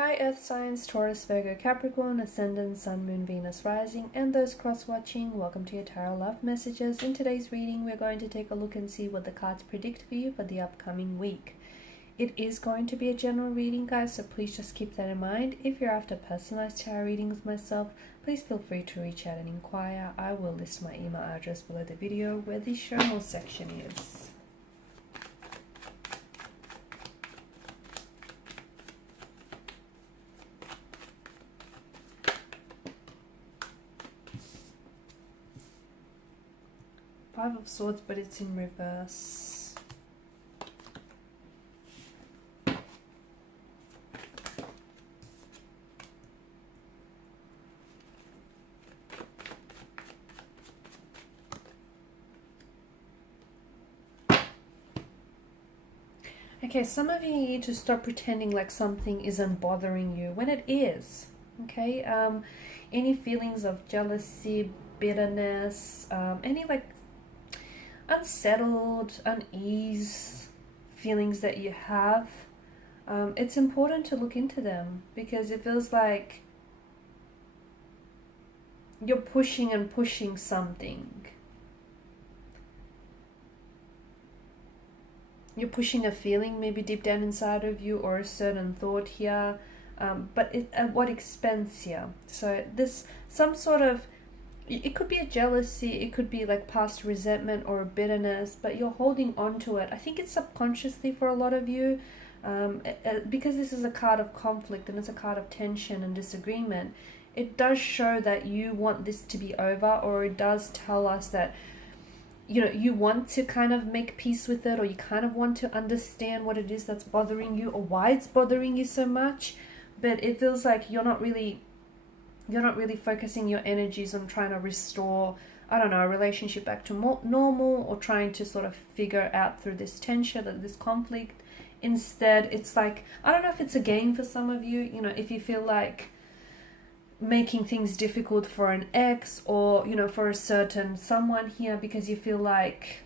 Hi Earth signs, Taurus, Virgo, Capricorn, Ascendant, Sun, Moon, Venus, Rising, and those cross-watching. Welcome to your Tarot Love Messages. In today's reading, we're going to take a look and see what the cards predict for you for the upcoming week. It is going to be a general reading, guys, so please just keep that in mind. If you're after personalized tarot readings myself, please feel free to reach out and inquire. I will list my email address below the video where the show more section is. Five of Swords, but it's in reverse. Okay, some of you need to stop pretending like something isn't bothering you when it is. Okay, any feelings of jealousy, bitterness, any like unsettled, unease feelings that you have, it's important to look into them because it feels like you're pushing and pushing something. You're pushing a feeling maybe deep down inside of you or a certain thought here, but at what expense here? So this, some sort of, it could be a jealousy, it could be like past resentment or a bitterness, but you're holding on to it. I think it's subconsciously for a lot of you, because this is a card of conflict and it's a card of tension and disagreement. It does show that you want this to be over, or it does tell us that, you know, you want to kind of make peace with it, or you kind of want to understand what it is that's bothering you or why it's bothering you so much. But it feels like you're not really focusing your energies on trying to restore, I don't know, a relationship back to more normal, or trying to sort of figure out through this tension or this conflict. Instead, it's like, I don't know if it's a game for some of you, you know, if you feel like making things difficult for an ex, or, you know, for a certain someone here, because you feel like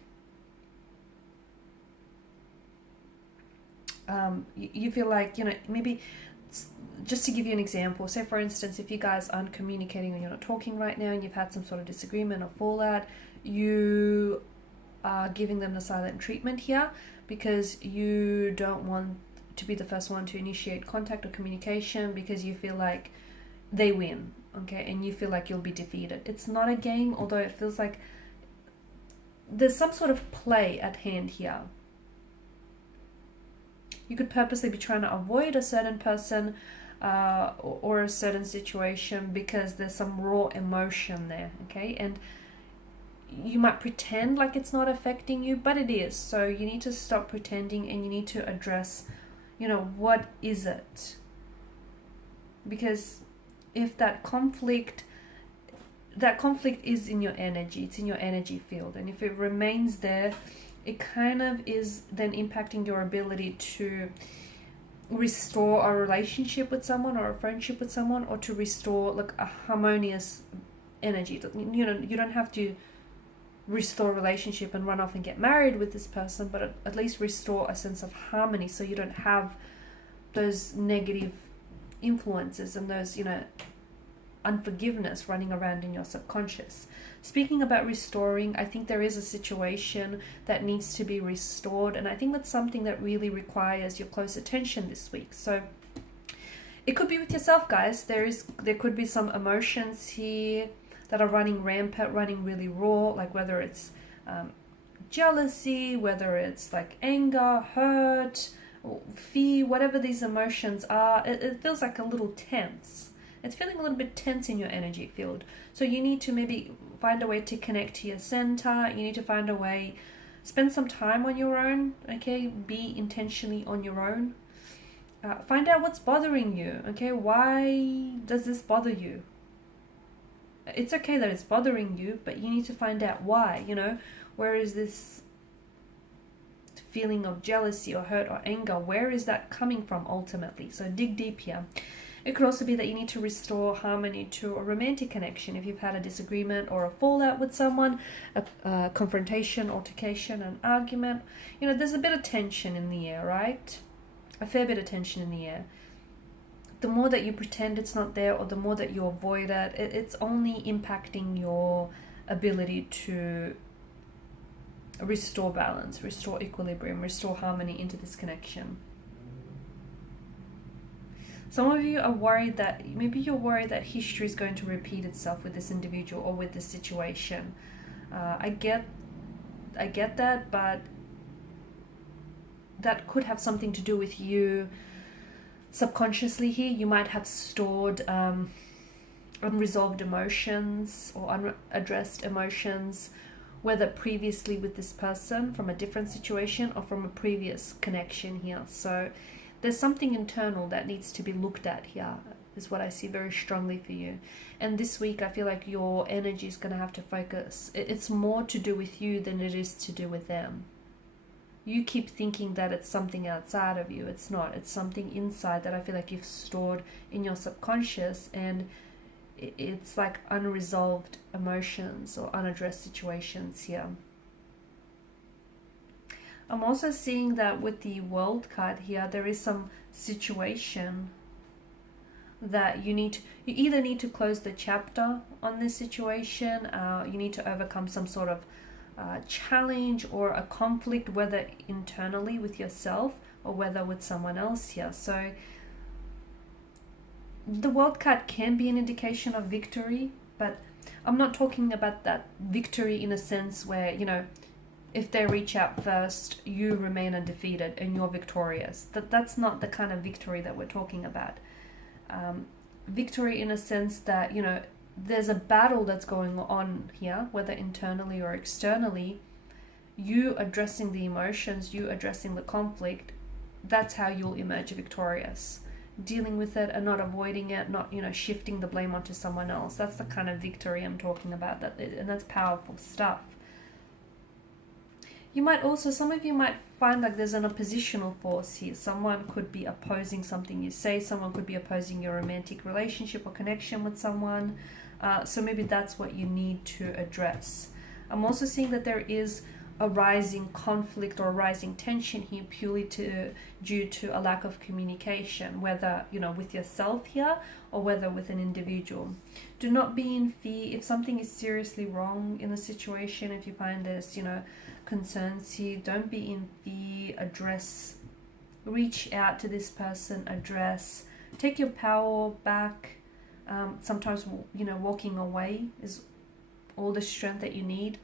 you know, maybe, just to give you an example, say for instance, if you guys aren't communicating or you're not talking right now and you've had some sort of disagreement or fallout, you are giving them the silent treatment here because you don't want to be the first one to initiate contact or communication because you feel like they win, okay, and you feel like you'll be defeated. It's not a game, although it feels like there's some sort of play at hand here. You could purposely be trying to avoid a certain person or a certain situation because there's some raw emotion there, okay? And you might pretend like it's not affecting you, but it is. So you need to stop pretending and you need to address, you know, what is it? Because if that conflict is in your energy, it's in your energy field, and if it remains there, it kind of is then impacting your ability to restore a relationship with someone or a friendship with someone, or to restore like a harmonious energy. You know, you don't have to restore a relationship and run off and get married with this person, but at least restore a sense of harmony so you don't have those negative influences and those, you know, unforgiveness running around in your subconscious. Speaking about restoring, I think there is a situation that needs to be restored, and I think that's something that really requires your close attention this week. So it could be with yourself, guys. There could be some emotions here that are running rampant, running really raw, like whether it's jealousy, whether it's like anger, hurt, fear, whatever these emotions are. It feels like a little tense. It's feeling a little bit tense in your energy field. So you need to maybe find a way to connect to your center. You need to find a way, spend some time on your own, okay? Be intentionally on your own. Find out what's bothering you, okay? Why does this bother you? It's okay that it's bothering you, but you need to find out why, you know? Where is this feeling of jealousy or hurt or anger? Where is that coming from ultimately? So dig deep here. It could also be that you need to restore harmony to a romantic connection. If you've had a disagreement or a fallout with someone, a confrontation, altercation, an argument, you know, there's a bit of tension in the air, right? A fair bit of tension in the air. the more that you pretend it's not there, or the more that you avoid it, it's only impacting your ability to restore balance, restore equilibrium, restore harmony into this connection. Some of you are worried that, maybe you're worried that history is going to repeat itself with this individual or with this situation. I get that, but that could have something to do with you subconsciously here. You might have stored unresolved emotions or unaddressed emotions, whether previously with this person from a different situation or from a previous connection here. So there's something internal that needs to be looked at here, is what I see very strongly for you. And this week I feel like your energy is going to have to focus. It's more to do with you than it is to do with them. You keep thinking that it's something outside of you. It's not. It's something inside that I feel like you've stored in your subconscious, and it's like unresolved emotions or unaddressed situations here. I'm also seeing that with the World card here, there is some situation that you either need to close the chapter on this situation, you need to overcome some sort of challenge or a conflict, whether internally with yourself or whether with someone else here. So the World card can be an indication of victory, but I'm not talking about that victory in a sense where, you know, if they reach out first, you remain undefeated and you're victorious. That's not the kind of victory that we're talking about. Victory in a sense that, you know, there's a battle that's going on here, whether internally or externally. You addressing the emotions, you addressing the conflict, that's how you'll emerge victorious. Dealing with it and not avoiding it, not, you know, shifting the blame onto someone else. That's the kind of victory I'm talking about, and that's powerful stuff. You might also, some of you might find like there's an oppositional force here. Someone could be opposing something you say. Someone could be opposing your romantic relationship or connection with someone. So maybe that's what you need to address. I'm also seeing that there is a rising conflict or rising tension here purely due to a lack of communication, whether, you know, with yourself here or whether with an individual. Do not be in fear. If something is seriously wrong in a situation, if you find there's, you know, concerns here, don't be in fear. Address, reach out to this person, address, take your power back. Sometimes, you know, walking away is all the strength that you need.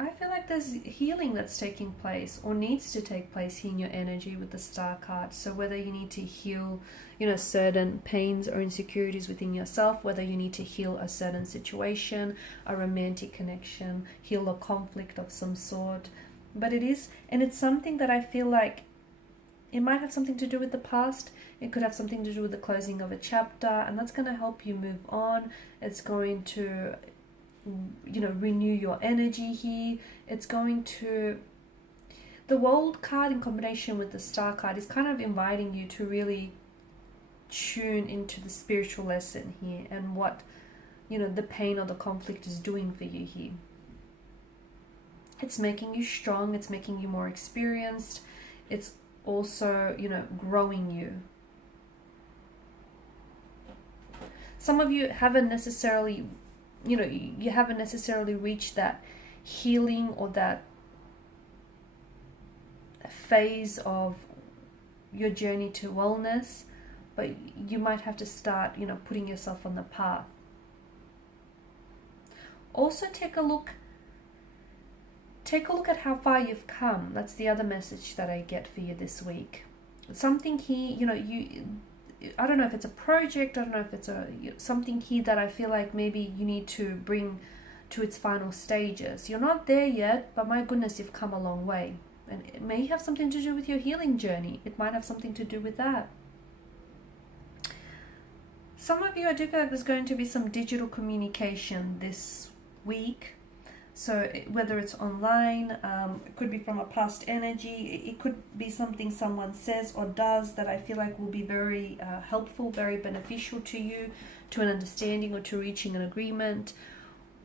I feel like there's healing that's taking place or needs to take place here in your energy with the Star card. So whether you need to heal, you know, certain pains or insecurities within yourself, whether you need to heal a certain situation, a romantic connection, heal a conflict of some sort. But it is, and it's something that I feel like it might have something to do with the past. It could have something to do with the closing of a chapter, and that's going to help you move on. It's going to, you know, renew your energy here. It's going to, the World card in combination with the Star card is kind of inviting you to really tune into the spiritual lesson here and what, you know, the pain or the conflict is doing for you here. It's making you strong. It's making you more experienced. It's also, you know, growing you. Some of you haven't necessarily, you know, you haven't necessarily reached that healing or that phase of your journey to wellness, but you might have to start, you know, putting yourself on the path. Also take a look at how far you've come. That's the other message that I get for you this week. Something here, you know, I don't know if it's a project, I don't know if it's something here that I feel like maybe you need to bring to its final stages. You're not there yet, but my goodness, you've come a long way. And it may have something to do with your healing journey. It might have something to do with that. Some of you, I do feel like there's going to be some digital communication this week. So whether it's online, it could be from a past energy, it could be something someone says or does that I feel like will be very helpful, very beneficial to you, to an understanding or to reaching an agreement,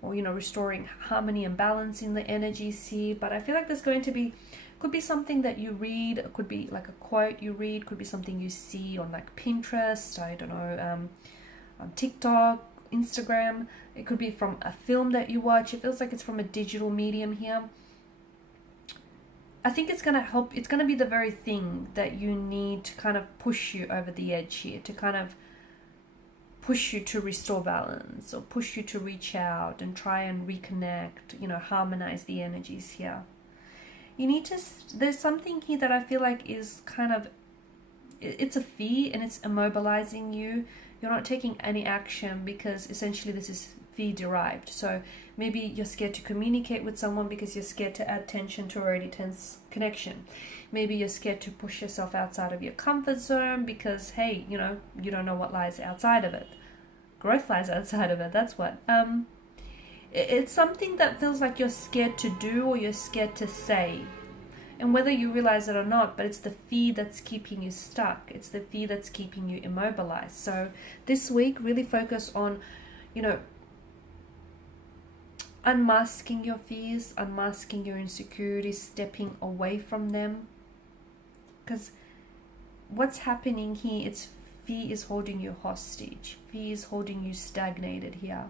or, you know, restoring harmony and balance in the energies here. But I feel like there's going to be, could be something that you read, it could be like a quote you read, could be something you see on like Pinterest, I don't know, on TikTok, Instagram. It could be from a film that you watch. It feels like it's from a digital medium here. I think it's going to help. It's going to be the very thing that you need to kind of push you over the edge here, to kind of push you to restore balance, or push you to reach out and try and reconnect, you know, harmonize the energies here. You need to, there's something here that I feel like is kind of, it's a fear and it's immobilizing you. You're not taking any action because essentially this is fear derived. So maybe you're scared to communicate with someone because you're scared to add tension to already tense connection. Maybe you're scared to push yourself outside of your comfort zone because, hey, you know, you don't know what lies outside of it. Growth lies outside of it, that's what. It's something that feels like you're scared to do or you're scared to say. And whether you realize it or not, but it's the fear that's keeping you stuck. It's the fear that's keeping you immobilized. So this week, really focus on, you know, unmasking your fears, unmasking your insecurities, stepping away from them. Because what's happening here, it's fear is holding you hostage. Fear is holding you stagnated here.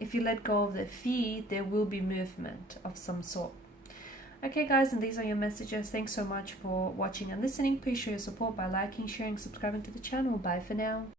If you let go of the fear, there will be movement of some sort. Okay guys, and these are your messages. Thanks so much for watching and listening. Please show your support by liking, sharing, subscribing to the channel. Bye for now.